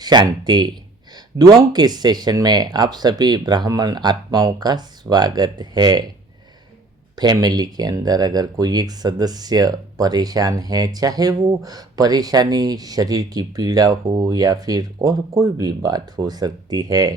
शांति। दुआओं के इस सेशन में आप सभी ब्राह्मण आत्माओं का स्वागत है। फैमिली के अंदर अगर कोई एक सदस्य परेशान है, चाहे वो परेशानी शरीर की पीड़ा हो या फिर और कोई भी बात हो सकती है,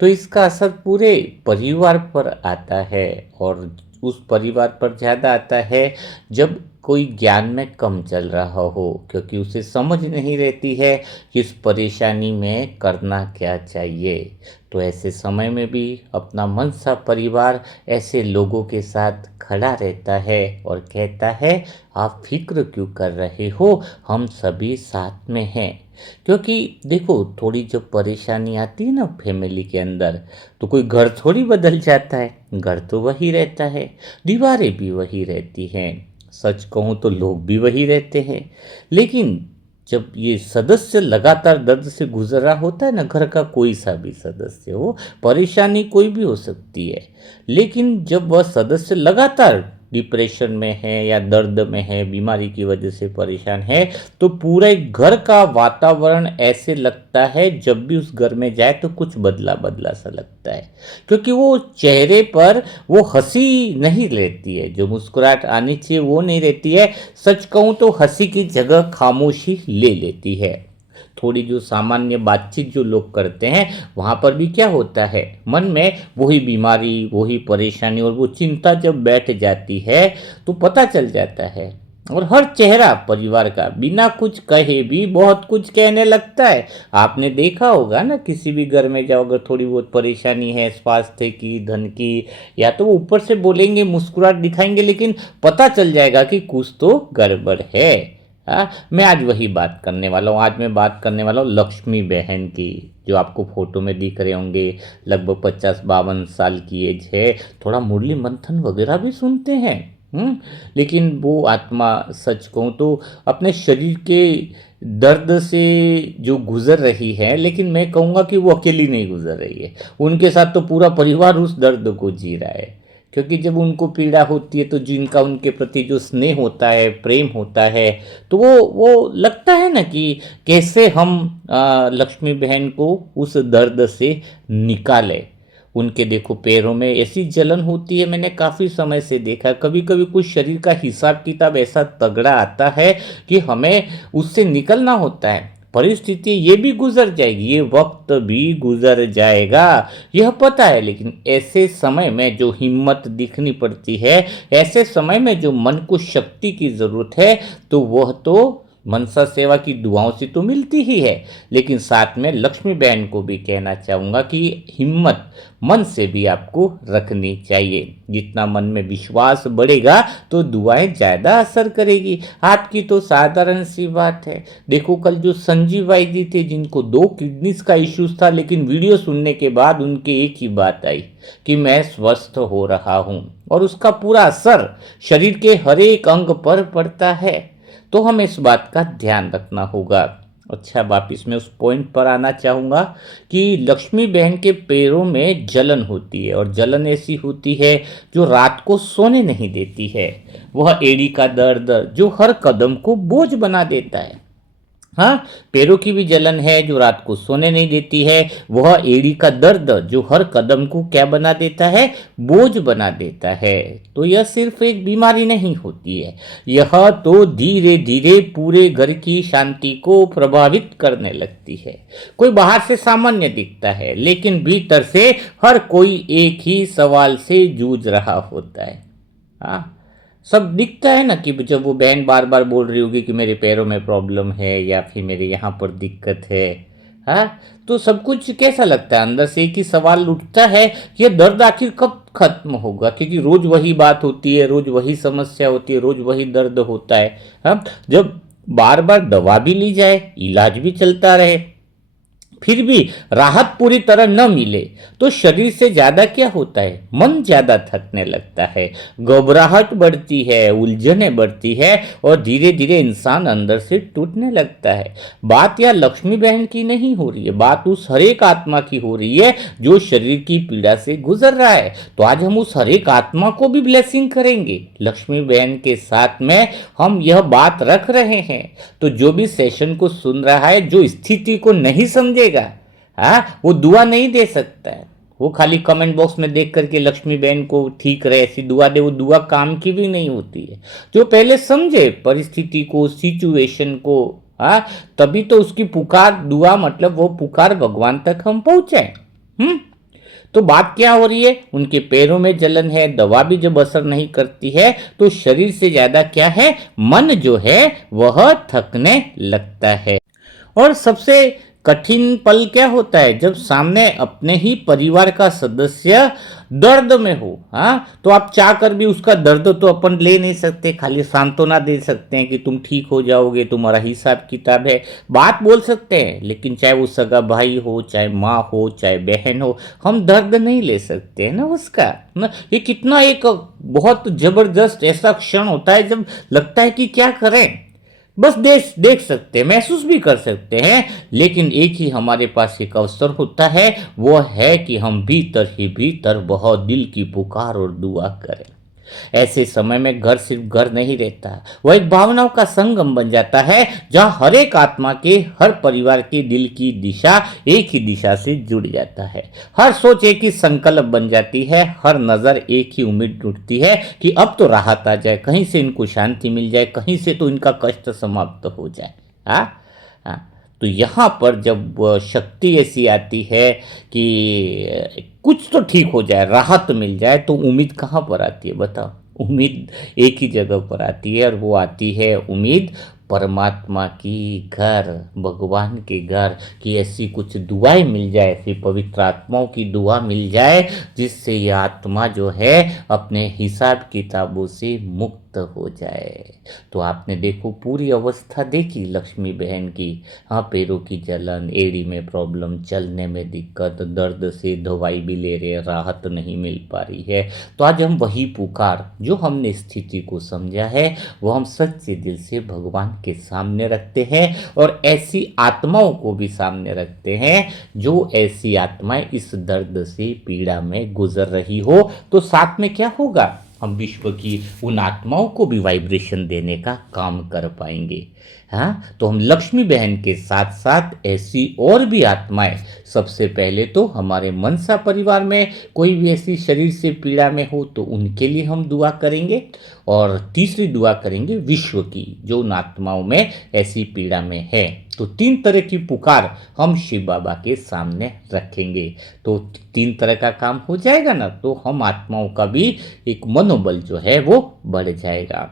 तो इसका असर पूरे परिवार पर आता है। और उस परिवार पर ज़्यादा आता है जब कोई ज्ञान में कम चल रहा हो, क्योंकि उसे समझ नहीं रहती है कि इस परेशानी में करना क्या चाहिए। तो ऐसे समय में भी अपना मन सा परिवार ऐसे लोगों के साथ खड़ा रहता है और कहता है, आप फिक्र क्यों कर रहे हो, हम सभी साथ में हैं। क्योंकि देखो, थोड़ी जब परेशानी आती है ना फैमिली के अंदर, तो कोई घर थोड़ी बदल जाता है, घर तो वही रहता है, दीवारें भी वही रहती हैं, सच कहूँ तो लोग भी वही रहते हैं। लेकिन जब ये सदस्य लगातार दर्द से गुजर रहा होता है ना, घर का कोई सा भी सदस्य हो, परेशानी कोई भी हो सकती है, लेकिन जब वह सदस्य लगातार डिप्रेशन में है या दर्द में है, बीमारी की वजह से परेशान है, तो पूरे घर का वातावरण ऐसे लगता है, जब भी उस घर में जाए तो कुछ बदला बदला सा लगता है। क्योंकि वो चेहरे पर वो हंसी नहीं रहती है, जो मुस्कुराहट आनी चाहिए वो नहीं रहती है। सच कहूँ तो हंसी की जगह खामोशी ले लेती है। थोड़ी जो सामान्य बातचीत जो लोग करते हैं, वहाँ पर भी क्या होता है, मन में वही बीमारी, वही परेशानी और वो चिंता जब बैठ जाती है, तो पता चल जाता है। और हर चेहरा परिवार का बिना कुछ कहे भी बहुत कुछ कहने लगता है। आपने देखा होगा ना, किसी भी घर में जाओ, अगर थोड़ी बहुत परेशानी है स्वास्थ्य की, धन की, या तो वो ऊपर से बोलेंगे, मुस्कुराहट दिखाएंगे, लेकिन पता चल जाएगा कि कुछ तो गड़बड़ है। मैं आज वही बात करने वाला हूँ। आज मैं बात करने वाला हूँ लक्ष्मी बहन की, जो आपको फोटो में दिख रहे होंगे। लगभग 50-52 साल की एज है, थोड़ा मुरली मंथन वगैरह भी सुनते हैं। लेकिन वो आत्मा, सच कहूँ तो, अपने शरीर के दर्द से जो गुजर रही है, लेकिन मैं कहूँगा कि वो अकेली नहीं गुजर रही है, उनके साथ तो पूरा परिवार उस दर्द को जी रहा है। क्योंकि जब उनको पीड़ा होती है, तो जिनका उनके प्रति जो स्नेह होता है, प्रेम होता है, तो वो लगता है ना कि कैसे हम लक्ष्मी बहन को उस दर्द से निकालें। उनके देखो पैरों में ऐसी जलन होती है, मैंने काफ़ी समय से देखा। कभी कभी कुछ शरीर का हिसाब किताब ऐसा तगड़ा आता है कि हमें उससे निकलना होता है। परिस्थिति ये भी गुजर जाएगी, ये वक्त भी गुजर जाएगा, यह पता है। लेकिन ऐसे समय में जो हिम्मत दिखनी पड़ती है, ऐसे समय में जो मन को शक्ति की ज़रूरत है, तो वह तो मनसा सेवा की दुआओं से तो मिलती ही है। लेकिन साथ में लक्ष्मी बहन को भी कहना चाहूँगा कि हिम्मत मन से भी आपको रखनी चाहिए। जितना मन में विश्वास बढ़ेगा, तो दुआएं ज़्यादा असर करेगी। आपकी तो साधारण सी बात है। देखो, कल जो संजीव भाई जी थे, जिनको 2 किडनीज का इश्यूज था, लेकिन वीडियो सुनने के बाद उनके एक ही बात आई कि मैं स्वस्थ हो रहा हूँ, और उसका पूरा असर शरीर के हर एक अंग पर पड़ता है। तो हमें इस बात का ध्यान रखना होगा। अच्छा, वापिस मैं उस पॉइंट पर आना चाहूँगा कि लक्ष्मी बहन के पैरों में जलन होती है, और जलन ऐसी होती है जो रात को सोने नहीं देती है। वह एड़ी का दर्द जो हर कदम को बोझ बना देता है। हाँ, पैरों की भी जलन है जो रात को सोने नहीं देती है। वह एड़ी का दर्द जो हर कदम को क्या बना देता है, बोझ बना देता है। तो यह सिर्फ एक बीमारी नहीं होती है, यह तो धीरे धीरे पूरे घर की शांति को प्रभावित करने लगती है। कोई बाहर से सामान्य दिखता है, लेकिन भीतर से हर कोई एक ही सवाल से जूझ रहा होता है। हाँ, सब दिखता है ना, कि जब वो बहन बार बार बोल रही होगी कि मेरे पैरों में प्रॉब्लम है या फिर मेरे यहाँ पर दिक्कत है। हाँ, तो सब कुछ कैसा लगता है, अंदर से एक ही सवाल उठता है, ये दर्द आखिर कब खत्म होगा। क्योंकि रोज वही बात होती है, रोज वही समस्या होती है, रोज वही दर्द होता है। हाँ, जब बार बार दवा भी ली जाए, इलाज भी चलता रहे, फिर भी राहत पूरी तरह न मिले तो शरीर से ज्यादा क्या होता है, मन ज्यादा थकने लगता है, घबराहट बढ़ती है, उलझने बढ़ती है और धीरे धीरे इंसान अंदर से टूटने लगता है। बात या लक्ष्मी बहन की नहीं हो रही है, बात उस हरेक आत्मा की हो रही है जो शरीर की पीड़ा से गुजर रहा है। तो आज हम उस हरेक आत्मा को भी ब्लेसिंग करेंगे लक्ष्मी बहन के साथ में, हम यह बात रख रहे हैं। तो जो भी सेशन को सुन रहा है, जो स्थिति को नहीं समझेगा, हाँ, वो दुआ नहीं दे सकता है। वो खाली कमेंट बॉक्स में देख करके लक्ष्मी बहन को ठीक रहे ऐसी दुआ दे, वो दुआ काम की भी नहीं होती है। जो पहले समझे परिस्थिति को, सिचुएशन को, हाँ, तभी तो उसकी पुकार दुआ मतलब वो पुकार भगवान तक हम पहुंचे। तो बात क्या हो रही है, उनके पैरों में जलन है, दवा भी जब असर नहीं करती है तो शरीर से ज्यादा क्या है, मन जो है वह थकने लगता है। और सबसे कठिन पल क्या होता है, जब सामने अपने ही परिवार का सदस्य दर्द में हो। हाँ, तो आप चाह कर भी उसका दर्द तो अपन ले नहीं सकते, खाली सांत्वना दे सकते हैं कि तुम ठीक हो जाओगे, तुम्हारा हिसाब किताब है, बात बोल सकते हैं। लेकिन चाहे वो सगा भाई हो, चाहे माँ हो, चाहे बहन हो, हम दर्द नहीं ले सकते हैं ना उसका ना। ये कितना एक बहुत जबरदस्त ऐसा क्षण होता है जब लगता है कि क्या करें, बस देख सकते हैं, महसूस भी कर सकते हैं। लेकिन एक ही हमारे पास एक अवसर होता है, वो है कि हम भीतर ही भीतर बहुत दिल की पुकार और दुआ करें। ऐसे समय में घर सिर्फ घर नहीं रहता, वह एक भावनाओं का संगम बन जाता है जहां हर एक आत्मा के, हर परिवार के दिल की दिशा एक ही दिशा से जुड़ जाता है। हर सोच एक ही संकल्प बन जाती है, हर नजर एक ही उम्मीद उठती है कि अब तो राहत आ जाए, कहीं से इनको शांति मिल जाए, कहीं से तो इनका कष्ट समाप्त हो जाए। हाँ हाँ। तो यहाँ पर जब शक्ति ऐसी आती है कि कुछ तो ठीक हो जाए, राहत मिल जाए, तो उम्मीद कहाँ पर आती है बताओ। उम्मीद एक ही जगह पर आती है और वो आती है उम्मीद परमात्मा की घर, भगवान के घर की ऐसी कुछ दुआएं मिल जाए, ऐसी पवित्र आत्माओं की दुआ मिल जाए जिससे ये आत्मा जो है अपने हिसाब किताबों से मुक्त हो जाए। तो आपने देखो पूरी अवस्था देखी लक्ष्मी बहन की। हाँ, पैरों की जलन, एड़ी में प्रॉब्लम, चलने में दिक्कत, दर्द से दवाई भी ले रहे, राहत नहीं मिल पा रही है। तो आज हम वही पुकार, जो हमने स्थिति को समझा है, वो हम सच्चे दिल से भगवान के सामने रखते हैं और ऐसी आत्माओं को भी सामने रखते हैं जो ऐसी आत्माएं इस दर्द से, पीड़ा में गुजर रही हो। तो साथ में क्या होगा, हम विश्व की उन आत्माओं को भी वाइब्रेशन देने का काम कर पाएंगे। हाँ, तो हम लक्ष्मी बहन के साथ साथ ऐसी और भी आत्माएं, सबसे पहले तो हमारे मनसा परिवार में कोई भी ऐसी शरीर से पीड़ा में हो तो उनके लिए हम दुआ करेंगे, और तीसरी दुआ करेंगे विश्व की, जो उन आत्माओं में ऐसी पीड़ा में है। तो 3 तरह की पुकार हम शिव बाबा के सामने रखेंगे। तो 3 तरह का काम हो जाएगा ना, तो हम आत्माओं का भी एक मनोबल जो है वो बढ़ जाएगा।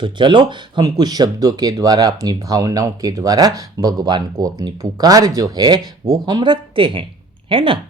तो चलो हम कुछ शब्दों के द्वारा, अपनी भावनाओं के द्वारा भगवान को अपनी पुकार जो है वो हम रखते हैं, है ना।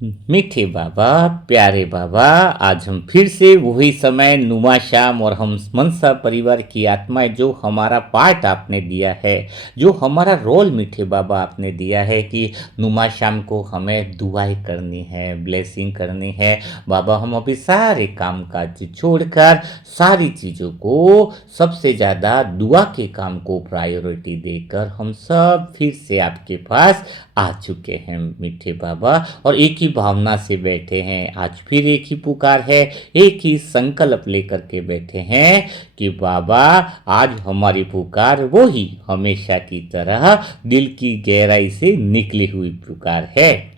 मीठे बाबा, प्यारे बाबा, आज हम फिर से वही समय, नुमा शाम, और हम मनसा परिवार की आत्माएं, जो हमारा पार्ट आपने दिया है, जो हमारा रोल मीठे बाबा आपने दिया है कि नुमा शाम को हमें दुआएं करनी है, ब्लेसिंग करनी है। बाबा, हम अभी सारे काम काज छोड़कर, सारी चीज़ों को, सबसे ज़्यादा दुआ के काम को प्रायोरिटी देकर हम सब फिर से आपके पास आ चुके हैं मीठे बाबा, और एक ही भावना से बैठे हैं। आज फिर एक ही पुकार है, एक ही संकल्प लेकर के बैठे हैं कि बाबा, आज हमारी पुकार वो ही हमेशा की तरह दिल की गहराई से निकली हुई पुकार है।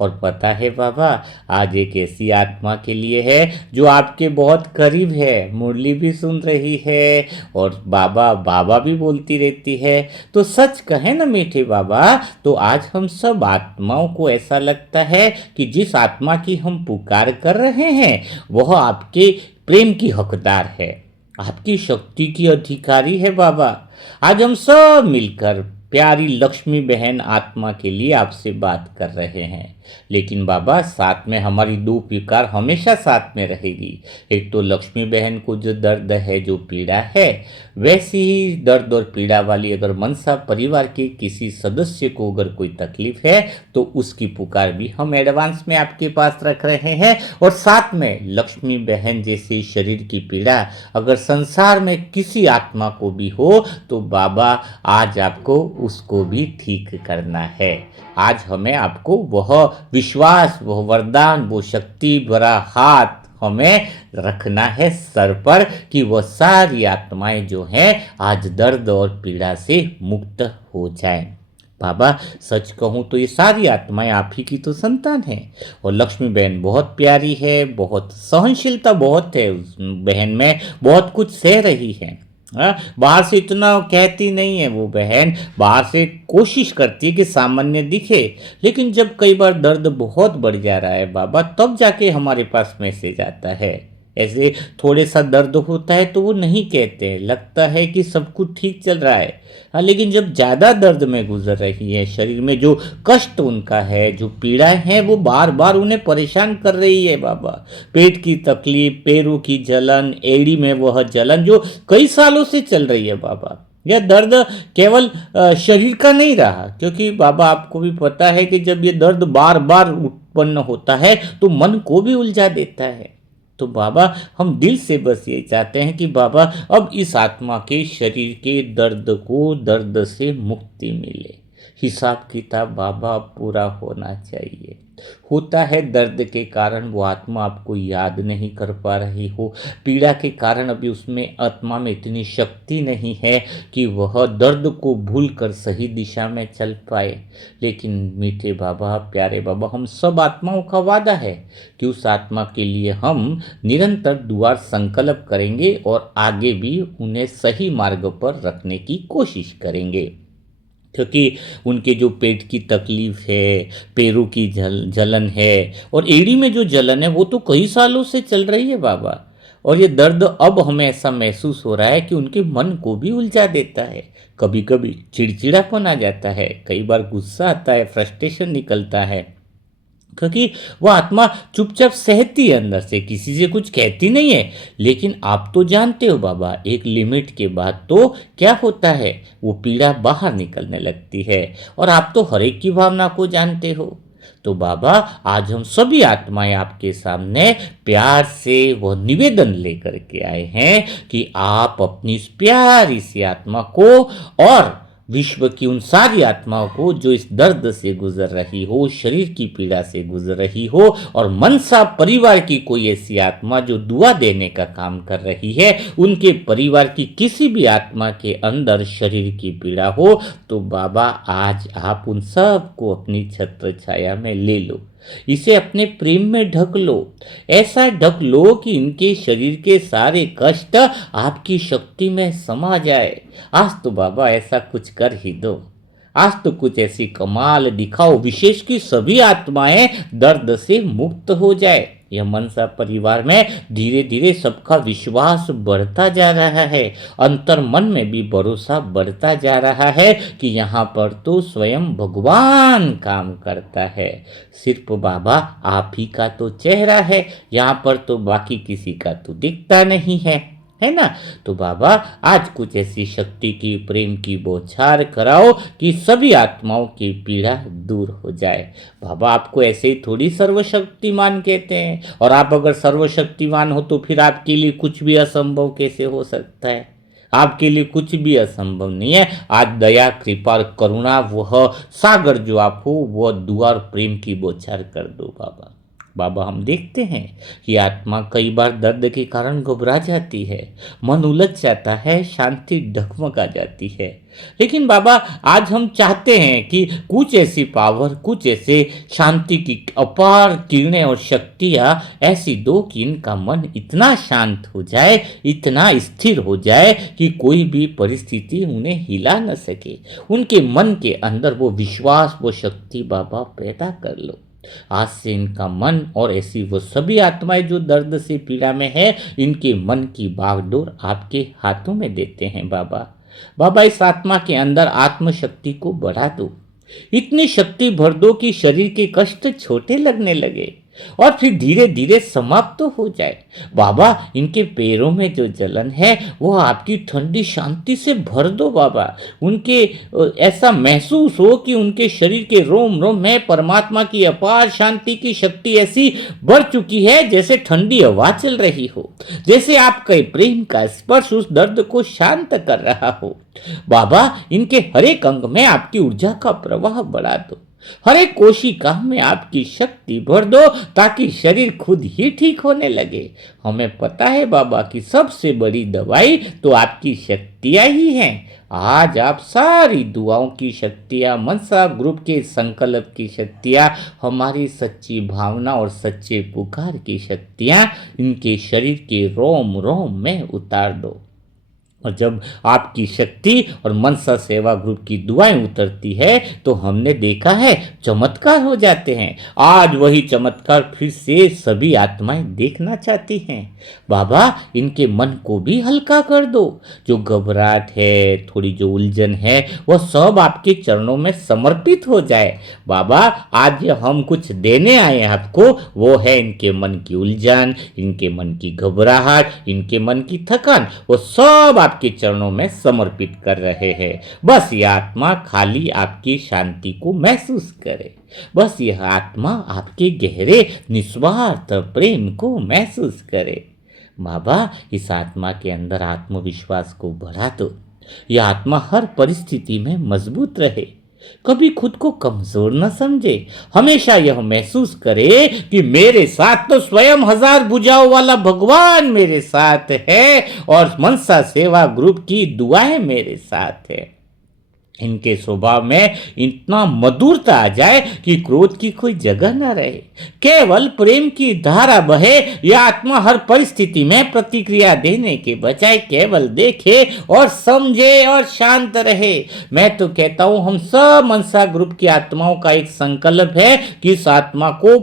और पता है बाबा, आज एक ऐसी आत्मा के लिए है जो आपके बहुत करीब है, मुरली भी सुन रही है और बाबा बाबा भी बोलती रहती है। तो सच कहे ना मीठे बाबा, तो आज हम सब आत्माओं को ऐसा लगता है कि जिस आत्मा की हम पुकार कर रहे हैं वह आपके प्रेम की हकदार है, आपकी शक्ति की अधिकारी है। बाबा, आज हम सब मिलकर प्यारी लक्ष्मी बहन आत्मा के लिए आपसे बात कर रहे हैं। लेकिन बाबा साथ में हमारी दो विकार हमेशा साथ में रहेगी। एक तो लक्ष्मी बहन को जो दर्द है, जो पीड़ा है, वैसी ही दर्द और पीड़ा वाली अगर मनसा परिवार के किसी सदस्य को अगर कोई तकलीफ है तो उसकी पुकार भी हम एडवांस में आपके पास रख रहे हैं। और साथ में लक्ष्मी बहन जैसी शरीर की पीड़ा अगर संसार में किसी आत्मा को भी हो तो बाबा आज आपको उसको भी ठीक करना है। आज हमें आपको वह विश्वास, वह वरदान, वो शक्ति भरा हाथ हमें रखना है सर पर कि वह सारी आत्माएं जो हैं आज दर्द और पीड़ा से मुक्त हो जाएं। बाबा सच कहूँ तो ये सारी आत्माएं आप ही की तो संतान हैं। और लक्ष्मी बहन बहुत प्यारी है, बहुत सहनशीलता बहुत है उस बहन में, बहुत कुछ सह रही है। बाहर से इतना कहती नहीं है वो बहन, बाहर से कोशिश करती है कि सामान्य दिखे, लेकिन जब कई बार दर्द बहुत बढ़ जा रहा है बाबा तब जाके हमारे पास मैसेज आता है। ऐसे थोड़े सा दर्द होता है तो वो नहीं कहते हैं, लगता है कि सब कुछ ठीक चल रहा है। हाँ, लेकिन जब ज़्यादा दर्द में गुजर रही है, शरीर में जो कष्ट उनका है, जो पीड़ाएं हैं वो बार बार उन्हें परेशान कर रही है बाबा। पेट की तकलीफ, पैरों की जलन, एड़ी में वह जलन जो कई सालों से चल रही है बाबा। यह दर्द केवल शरीर का नहीं रहा, क्योंकि बाबा आपको भी पता है कि जब ये दर्द बार बार उत्पन्न होता है तो मन को भी उलझा देता है। तो बाबा हम दिल से बस ये चाहते हैं कि बाबा अब इस आत्मा के शरीर के दर्द को, दर्द से मुक्ति मिले। हिसाब किताब बाबा पूरा होना चाहिए। होता है दर्द के कारण वो आत्मा आपको याद नहीं कर पा रही हो, पीड़ा के कारण अभी उसमें आत्मा में इतनी शक्ति नहीं है कि वह दर्द को भूल कर सही दिशा में चल पाए। लेकिन मीठे बाबा, प्यारे बाबा, हम सब आत्माओं का वादा है कि उस आत्मा के लिए हम निरंतर दुआ संकल्प करेंगे और आगे भी उन्हें सही मार्ग पर रखने की कोशिश करेंगे। क्योंकि उनके जो पेट की तकलीफ है, पैरों की जलन है और एड़ी में जो जलन है वो तो कई सालों से चल रही है बाबा। और ये दर्द अब हमें ऐसा महसूस हो रहा है कि उनके मन को भी उलझा देता है। कभी कभी चिड़चिड़ापन आ जाता है, कई बार गुस्सा आता है, फ्रस्ट्रेशन निकलता है, क्योंकि वह आत्मा चुपचाप सहती है, अंदर से किसी से कुछ कहती नहीं है। लेकिन आप तो जानते हो बाबा, एक लिमिट के बाद तो क्या होता है, वो पीड़ा बाहर निकलने लगती है। और आप तो हर एक की भावना को जानते हो। तो बाबा आज हम सभी आत्माएं आपके सामने प्यार से वह निवेदन लेकर के आए हैं कि आप अपनी इस प्यारी सी आत्मा को और विश्व की उन सारी आत्माओं को जो इस दर्द से गुजर रही हो, शरीर की पीड़ा से गुजर रही हो, और मनसा परिवार की कोई ऐसी आत्मा जो दुआ देने का काम कर रही है, उनके परिवार की किसी भी आत्मा के अंदर शरीर की पीड़ा हो, तो बाबा आज आप उन सब को अपनी छत्र छाया में ले लो, इसे अपने प्रेम में ढक लो। ऐसा ढक लो कि इनके शरीर के सारे कष्ट आपकी शक्ति में समा जाए। आज तो बाबा ऐसा कुछ कर ही दो, आज तो कुछ ऐसी कमाल दिखाओ, विशेष की सभी आत्माएं दर्द से मुक्त हो जाए। यह मनसा परिवार में धीरे धीरे सबका विश्वास बढ़ता जा रहा है, अंतर मन में भी भरोसा बढ़ता जा रहा है कि यहाँ पर तो स्वयं भगवान काम करता है। सिर्फ बाबा आप ही का तो चेहरा है, यहाँ पर तो बाकी किसी का तो दिखता नहीं है ना। तो बाबा आज कुछ ऐसी शक्ति की, प्रेम की बौछार कराओ कि सभी आत्माओं की पीड़ा दूर हो जाए। बाबा आपको ऐसे ही थोड़ी सर्वशक्तिमान कहते हैं, और आप अगर सर्वशक्तिमान हो तो फिर आपके लिए कुछ भी असंभव कैसे हो सकता है। आपके लिए कुछ भी असंभव नहीं है। आज दया, कृपा और करुणा वह सागर जो आप हो, वह दुआ और प्रेम की बौछार कर दो बाबा। बाबा हम देखते हैं कि आत्मा कई बार दर्द के कारण घबरा जाती है, मन उलझ जाता है, शांति डगमगा जाती है। लेकिन बाबा आज हम चाहते हैं कि कुछ ऐसी पावर, कुछ ऐसे शांति की अपार किरणें और शक्तियाँ ऐसी दो कि इनका मन इतना शांत हो जाए, इतना स्थिर हो जाए कि कोई भी परिस्थिति उन्हें हिला न सके। उनके मन के अंदर वो विश्वास, वो शक्ति बाबा पैदा कर लो। आज से इनका मन और ऐसी वो सभी आत्माएं जो दर्द से पीड़ा में है, इनके मन की बागडोर आपके हाथों में देते हैं बाबा। बाबा इस आत्मा के अंदर आत्मशक्ति को बढ़ा दो, इतनी शक्ति भर दो कि शरीर के कष्ट छोटे लगने लगे और फिर धीरे धीरे समाप्त तो हो जाए। बाबा इनके पैरों में जो जलन है वो आपकी ठंडी शांति से भर दो बाबा। उनके ऐसा महसूस हो कि उनके शरीर के रोम रोम में परमात्मा की अपार शांति की शक्ति ऐसी बढ़ चुकी है जैसे ठंडी हवा चल रही हो, जैसे आपके प्रेम का स्पर्श उस दर्द को शांत कर रहा हो। बाबा इनके हर एक अंग में आपकी ऊर्जा का प्रवाह बढ़ा दो, हर एक कोशिका में आपकी शक्ति भर दो ताकि शरीर खुद ही ठीक होने लगे। हमें पता है बाबा कि सबसे बड़ी दवाई तो आपकी शक्तियां ही हैं। आज आप सारी दुआओं की शक्तियां, मनसा ग्रुप के संकल्प की शक्तियां, हमारी सच्ची भावना और सच्चे पुकार की शक्तियां इनके शरीर के रोम रोम में उतार दो। और जब आपकी शक्ति और मनसा सेवा ग्रुप की दुआएं उतरती है तो हमने देखा है चमत्कार हो जाते हैं। आज वही चमत्कार फिर से सभी आत्माएं देखना चाहती हैं। बाबा इनके मन को भी हल्का कर दो, जो घबराहट है, थोड़ी जो उलझन है, वह सब आपके चरणों में समर्पित हो जाए। बाबा आज हम कुछ देने आए हैं आपको, वो है इनके मन की उलझन, इनके मन की घबराहट, इनके मन की थकान, वो सब आपके चरणों में समर्पित कर रहे हैं। बस यह आत्मा खाली आपकी शांति को महसूस करे, बस यह आत्मा आपके गहरे निस्वार्थ प्रेम को महसूस करे। बाबा इस आत्मा के अंदर आत्मविश्वास को बढ़ा दो, यह आत्मा हर परिस्थिति में मजबूत रहे, कभी खुद को कमजोर न समझे, हमेशा यह महसूस करे कि मेरे साथ तो स्वयं हजार भुजाओं वाला भगवान मेरे साथ है और मनसा सेवा ग्रुप की दुआएं मेरे साथ है। इनके स्वभाव में इतना मधुरता आ जाए कि क्रोध की कोई जगह न रहे, केवल प्रेम की धारा बहे। यह आत्मा हर परिस्थिति में प्रतिक्रिया देने के बजाय केवल देखे और समझे और शांत रहे। मैं तो कहता हूं हम सब मनसा ग्रुप की आत्माओं का एक संकल्प है कि इस आत्मा को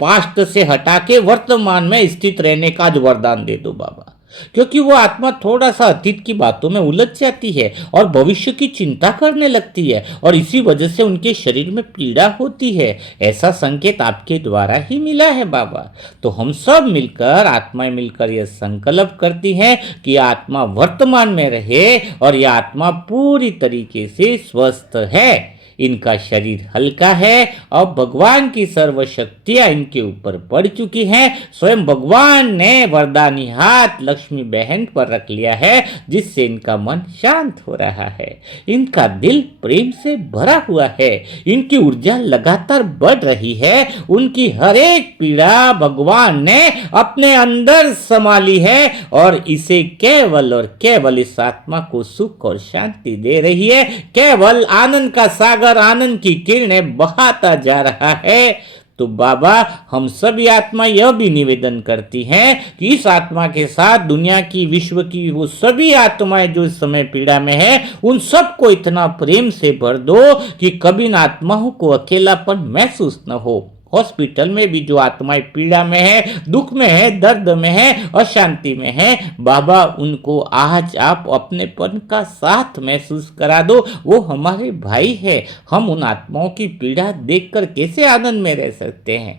पास्ट से हटा के वर्तमान में स्थित रहने का आज वरदान दे दो बाबा, क्योंकि वो आत्मा थोड़ा सा अतीत की बातों में उलझ जाती है और भविष्य की चिंता करने लगती है और इसी वजह से उनके शरीर में पीड़ा होती है। ऐसा संकेत आपके द्वारा ही मिला है बाबा। तो हम सब मिलकर, आत्माएं मिलकर यह संकल्प करती हैं कि आत्मा वर्तमान में रहे और यह आत्मा पूरी तरीके से स्वस्थ है, इनका शरीर हल्का है। अब भगवान की सर्वशक्तियां इनके ऊपर पड़ चुकी हैं। स्वयं भगवान ने वरदानी हाथ लक्ष्मी बहन पर रख लिया है, जिससे इनका मन शांत हो रहा है, इनका दिल प्रेम से भरा हुआ है, इनकी ऊर्जा लगातार बढ़ रही है। उनकी हर एक पीड़ा भगवान ने अपने अंदर समा ली है और इसे केवल और केवल इस आत्मा को सुख और शांति दे रही है। केवल आनंद का सागर, आनंद की किरणें बहाता जा रहा है। तो बाबा हम सभी आत्मा यह भी निवेदन करती हैं कि इस आत्मा के साथ दुनिया की, विश्व की वो सभी आत्माएं जो इस समय पीड़ा में है, उन सबको इतना प्रेम से भर दो कि कभी इन आत्माओं को अकेलापन महसूस न हो। हॉस्पिटल में भी जो आत्माएं पीड़ा में है, दुख में है, दर्द में है, अशांति में है, बाबा उनको आज आप अपनेपन का साथ महसूस करा दो। वो हमारे भाई है, हम उन आत्माओं की पीड़ा देखकर कैसे आनंद में रह सकते हैं।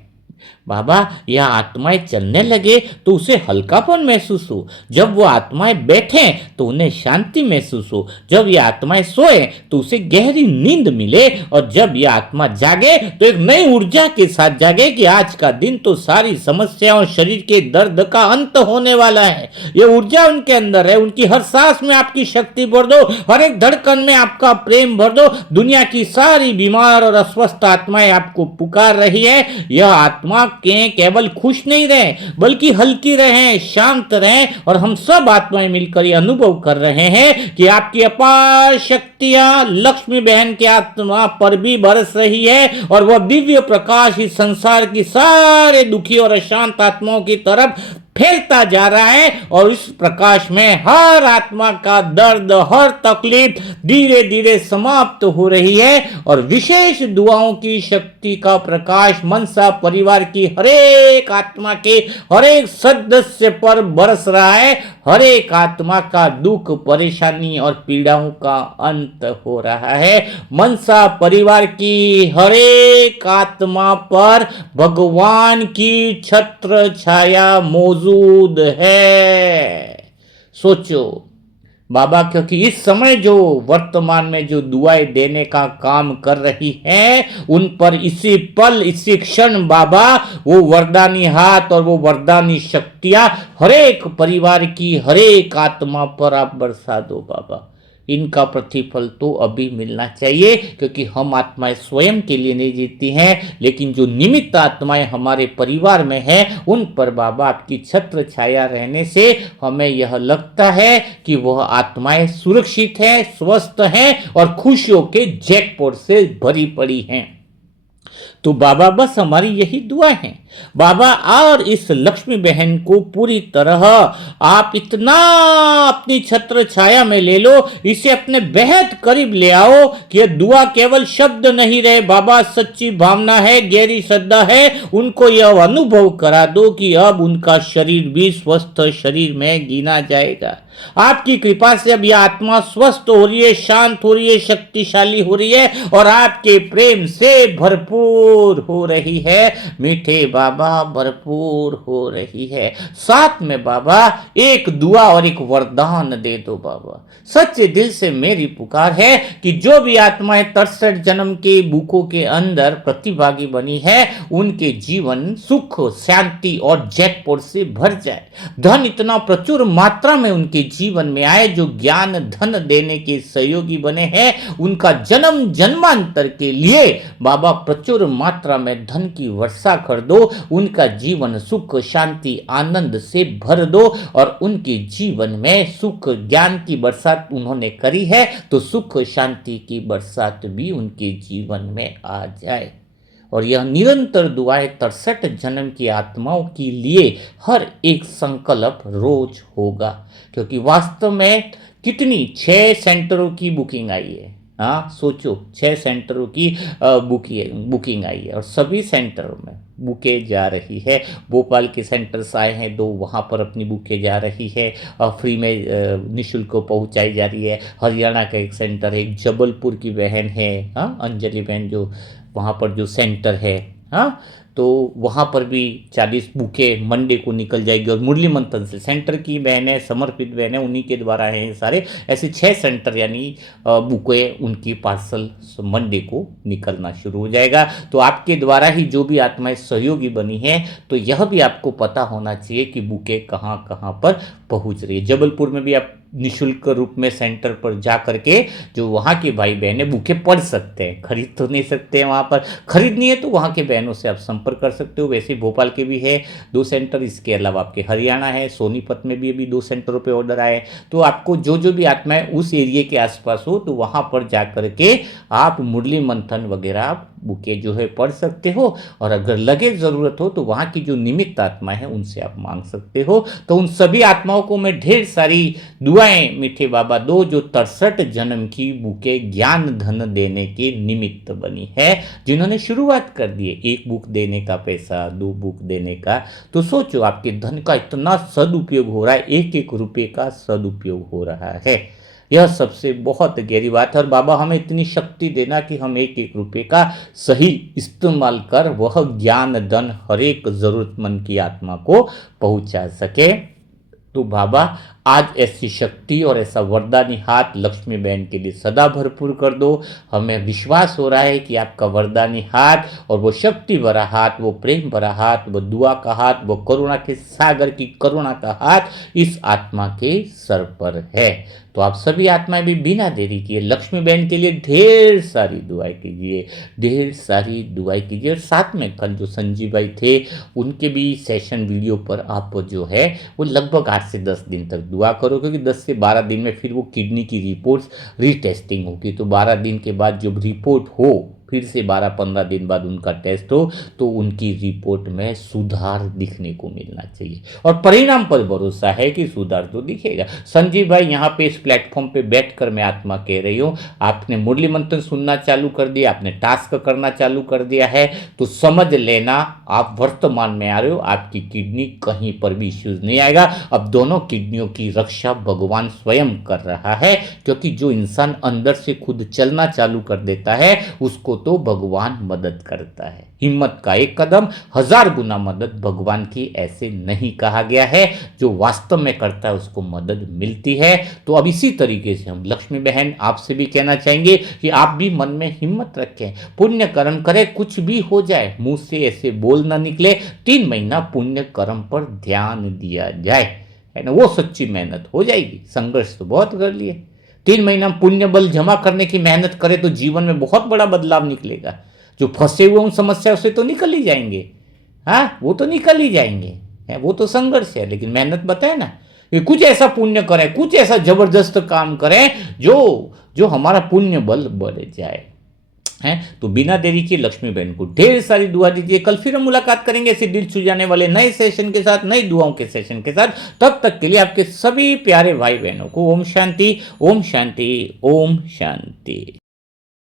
बाबा यह आत्माएं चलने लगे तो उसे हल्कापन महसूस हो, जब वो आत्माएं बैठे तो उन्हें शांति महसूस हो, जब ये आत्माएं सोए तो उसे गहरी नींद मिले और जब यह आत्मा जागे तो एक नई ऊर्जा के साथ जागे कि आज का दिन तो सारी समस्याओं, शरीर के दर्द का अंत होने वाला है। ये ऊर्जा उनके अंदर है, उनकी हर सांस में आपकी शक्ति भर दो, हर एक धड़कन में आपका प्रेम भर दो। दुनिया की सारी बीमार और अस्वस्थ आत्माएं आपको पुकार रही है। यह आत्मा के केवल खुश नहीं रहे बल्कि हल्की रहे, शांत रहे और हम सब आत्माएं मिलकर यह अनुभव कर रहे हैं कि आपकी अपार शक्तियां लक्ष्मी बहन की आत्मा पर भी बरस रही है और वह दिव्य प्रकाश इस संसार की सारे दुखी और अशांत आत्माओं की तरफ फैलता जा रहा है और इस प्रकाश में हर आत्मा का दर्द, हर तकलीफ धीरे धीरे समाप्त हो रही है और विशेष दुआओं की शक्ति का प्रकाश मनसा परिवार की हर एक आत्मा के हर एक सदस्य पर बरस रहा है। हर एक आत्मा का दुख, परेशानी और पीड़ाओं का अंत हो रहा है। मनसा परिवार की हर एक आत्मा पर भगवान की छत्र छाया मौजूद है। सोचो बाबा, क्योंकि इस समय जो वर्तमान में जो दुआएं देने का काम कर रही हैं, उन पर इसी पल, इसी क्षण बाबा वो वरदानी हाथ और वो वरदानी शक्तियां हर एक परिवार की हर एक आत्मा पर आप बरसा दो बाबा। इनका प्रतिफल तो अभी मिलना चाहिए, क्योंकि हम आत्माएं स्वयं के लिए नहीं जीती हैं, लेकिन जो निमित्त आत्माएं हमारे परिवार में हैं, उन पर बाबा आपकी छत्र छाया रहने से हमें यह लगता है कि वह आत्माएं सुरक्षित हैं, स्वस्थ हैं और खुशियों के जैकपॉट से भरी पड़ी हैं। तो बाबा बस हमारी यही दुआ है बाबा, और इस लक्ष्मी बहन को पूरी तरह आप इतना अपनी छत्र छाया में ले लो, इसे अपने बेहद करीब ले आओ कि यह दुआ केवल शब्द नहीं रहे बाबा, सच्ची भावना है, गहरी श्रद्धा है। उनको यह अनुभव करा दो कि अब उनका शरीर भी स्वस्थ शरीर में गिना जाएगा। आपकी कृपा से अब यह आत्मा स्वस्थ हो रही है, शांत हो रही है, शक्तिशाली हो रही है और आपके प्रेम से भरपूर हो रही है। मीठे बाबा भरपूर हो रही है। साथ में बाबा एक दुआ और एक वरदान दे दो बाबा। सच्चे दिल से मेरी पुकार है कि जो भी आत्माएं 63 जन्म के बुकों के अंदर प्रतिभागी बनी है, उनके जीवन सुख, शांति और जैकपॉट से भर जाए। धन इतना प्रचुर मात्रा में उनके जीवन में आए, जो ज्ञान धन देने के सहयोगी बने हैं, उनका जन्म जन्मांतर के लिए बाबा प्रचुर मात्रा में धन की वर्षा कर दो। उनका जीवन सुख, शांति, आनंद से भर दो और उनके जीवन में सुख ज्ञान की बरसात उन्होंने करी है, तो सुख शांति की बरसात भी उनके जीवन में आ जाए। और यह निरंतर दुआएं 63 जन्म की आत्माओं के लिए हर एक संकल्प रोज होगा, क्योंकि वास्तव में कितनी 6 सेंटरों की बुकिंग आई है। हाँ सोचो, 6 सेंटरों की बुकिंग आई है और सभी सेंटरों में बुके जा रही है। भोपाल के सेंटर्स आए हैं 2, वहाँ पर अपनी बुके जा रही है और फ्री में निःशुल्क पहुँचाई जा रही है। हरियाणा का एक सेंटर है, एक जबलपुर की बहन है, हाँ अंजलि बहन, जो वहाँ पर जो सेंटर है, हाँ तो वहाँ पर भी 40 बुके मंडे को निकल जाएगी। और मुरली मंथन से सेंटर की बहनें, समर्पित बहनें, उन्हीं के द्वारा हैं सारे। ऐसे 6 सेंटर यानी बुके उनकी पार्सल मंडे को निकलना शुरू हो जाएगा। तो आपके द्वारा ही जो भी आत्माएं सहयोगी बनी हैं, तो यह भी आपको पता होना चाहिए कि बुके कहाँ कहाँ पर पहुँच रही है। जबलपुर में भी आप निःशुल्क रूप में सेंटर पर जा करके जो वहाँ के भाई बहनें बुके पढ़ सकते हैं, खरीद तो नहीं सकते हैं, वहाँ पर खरीदनी है तो वहाँ के बहनों से आप संपर्क कर सकते हो। वैसे भोपाल के भी है 2 सेंटर, इसके अलावा आपके हरियाणा है, सोनीपत में भी अभी 2 सेंटरों पे ऑर्डर आए। तो आपको जो भी आत्माएं उस एरिया के आसपास हो, तो वहाँ पर जा करके आप मुरली मंथन वगैरह आप बुके जो है पढ़ सकते हो। और अगर लगे ज़रूरत हो तो वहाँ की जो निमित्त आत्मा है उनसे आप मांग सकते हो। तो उन सभी आत्माओं को मैं ढेर सारी दुआएं मीठे बाबा दो, जो 63 जन्म की बुके ज्ञान धन देने के निमित्त बनी है, जिन्होंने शुरुआत कर दी है 1 बुक देने का पैसा, 2 बुक देने का। तो सोचो आपके धन का इतना सदुपयोग हो रहा है, 1-1 रुपये का सदुपयोग हो रहा है। यह सबसे बहुत गहरी बात है। और बाबा हमें इतनी शक्ति देना कि हम 1-1 रुपये का सही इस्तेमाल कर वह ज्ञान धन हर एक जरूरतमंद की आत्मा को पहुंचा सके। तो बाबा आज ऐसी शक्ति और ऐसा वरदानी हाथ लक्ष्मी बहन के लिए सदा भरपूर कर दो। हमें विश्वास हो रहा है कि आपका वरदानी हाथ और वो शक्ति भरा हाथ, वो प्रेम भरा हाथ, वो दुआ का हाथ, वो करुणा के सागर की करुणा का हाथ इस आत्मा के सर पर है। तो आप सभी आत्माएं भी बिना देरी किए लक्ष्मी बहन के लिए ढेर सारी दुआएं कीजिए, ढेर सारी दुआएं कीजिए। और साथ में कल जो संजीव भाई थे उनके भी सेशन वीडियो पर आप जो है वो लगभग 8 से 10 दिन तक दुआ करो, क्योंकि 10 से 12 दिन में फिर वो किडनी की रिपोर्ट्स रीटेस्टिंग होगी। तो 12 दिन के बाद जब रिपोर्ट हो फिर से 12-15 दिन बाद उनका टेस्ट हो तो उनकी रिपोर्ट में सुधार दिखने को मिलना चाहिए, और परिणाम पर भरोसा है कि सुधार तो दिखेगा। संजीव भाई, यहाँ पे इस प्लेटफॉर्म पे बैठकर मैं आत्मा कह रही हूँ, आपने मुरली मंथन सुनना चालू कर दिया, आपने टास्क करना चालू कर दिया है, तो समझ लेना आप वर्तमान में आ रहे हो, आपकी किडनी कहीं पर भी इश्यूज नहीं आएगा। अब दोनों किडनियों की रक्षा भगवान स्वयं कर रहा है, क्योंकि जो इंसान अंदर से खुद चलना चालू कर देता है उसको तो भगवान मदद करता है। हिम्मत का एक कदम 1000 गुना मदद भगवान की, ऐसे नहीं कहा गया है। जो वास्तव में करता है उसको मदद मिलती है। तो अब इसी तरीके से हम लक्ष्मी बहन आपसे भी कहना चाहेंगे कि आप भी मन में हिम्मत रखें, पुण्य कर्म करें, कुछ भी हो जाए मुंह से ऐसे बोल ना निकले, 3 महीना पुण्य कर्म पर ध्यान दिया जाए, है ना, वो सच्ची मेहनत हो जाएगी। संघर्ष तो बहुत कर लिए, 3 महीना पुण्य बल जमा करने की मेहनत करे तो जीवन में बहुत बड़ा बदलाव निकलेगा। जो फंसे हुए उन समस्याओं से तो निकल ही जाएंगे, हाँ वो तो निकल ही जाएंगे, है वो तो संघर्ष है, लेकिन मेहनत बताए ना, कि कुछ ऐसा पुण्य करें, कुछ ऐसा जबरदस्त काम करें जो जो हमारा पुण्य बल बढ़ जाए, है। तो बिना देरी के लक्ष्मी बहन को ढेर सारी दुआ दीजिए। कल फिर हम मुलाकात करेंगे ऐसे दिल छू जाने वाले नए सेशन के साथ, नई दुआओं के सेशन के साथ। तब तक के लिए आपके सभी प्यारे भाई बहनों को ओम शांति, ओम शांति, ओम शांति।